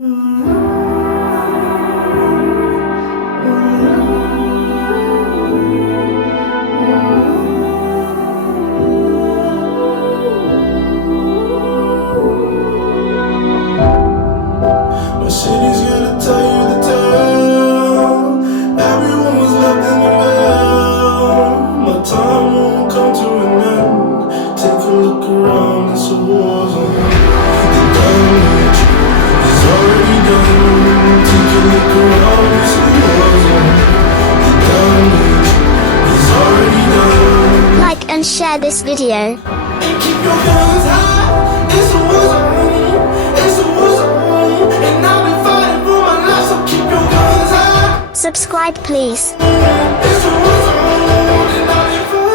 My city's gonna tell you the tale. Everyone was left in the veil. My time won't come to an end. Take a look around, it's a war zone. The damage is already done. Take a look around, it's a war zone. The damage is already done. Like and share this video. And keep your guns high, it's a war zone. It's a war zone. And I've been fighting for my life, so keep your guns high. Subscribe please. It's a war zone, and I've been fighting.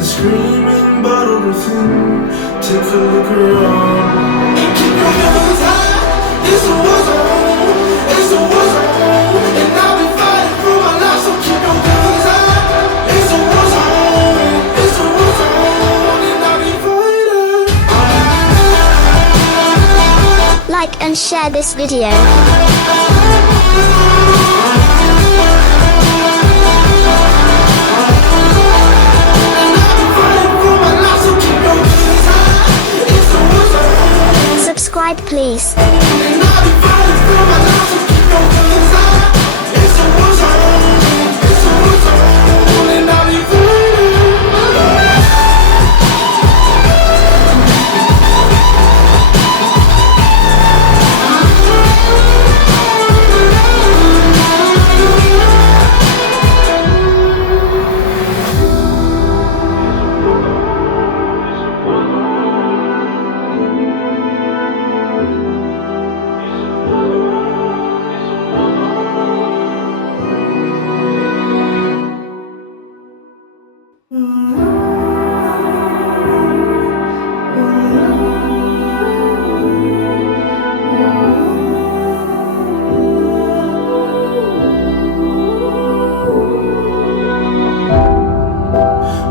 Screaming bottled within. Take a look around and keep your guns high. It's a war zone. It's a war zone. And I've been fighting for my life, so keep your guns high. It's a war zone. It's a war zone. And I've been fighting. Like and share this video. Subscribe please.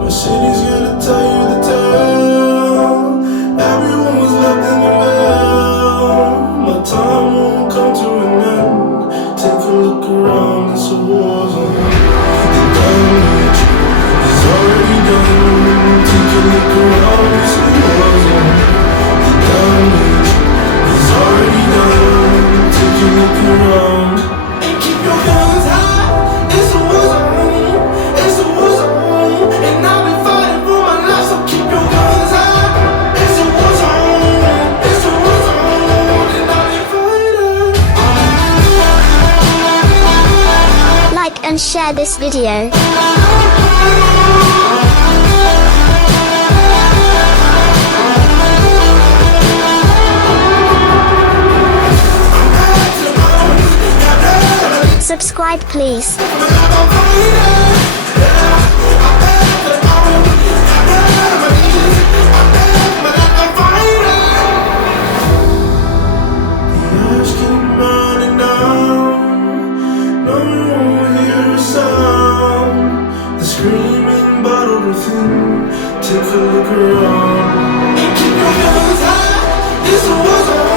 My city's gonna tell you the tale. Everyone was left in the veil. My time won't come to an end. Take a look around, it's a war zone. The damage is already done. Take a look around, it's a war zone. The damage is already done. Take a look around and keep your guns high. It's a war zone. It's a war zone. And I've been fighting for my life, so keep your guns high. It's a war zone. It's a war zone. And I've been fighting. Like and share this video. Subscribe please. Screaming bottled within. Take a look around and keep your guns high. It's a war zone.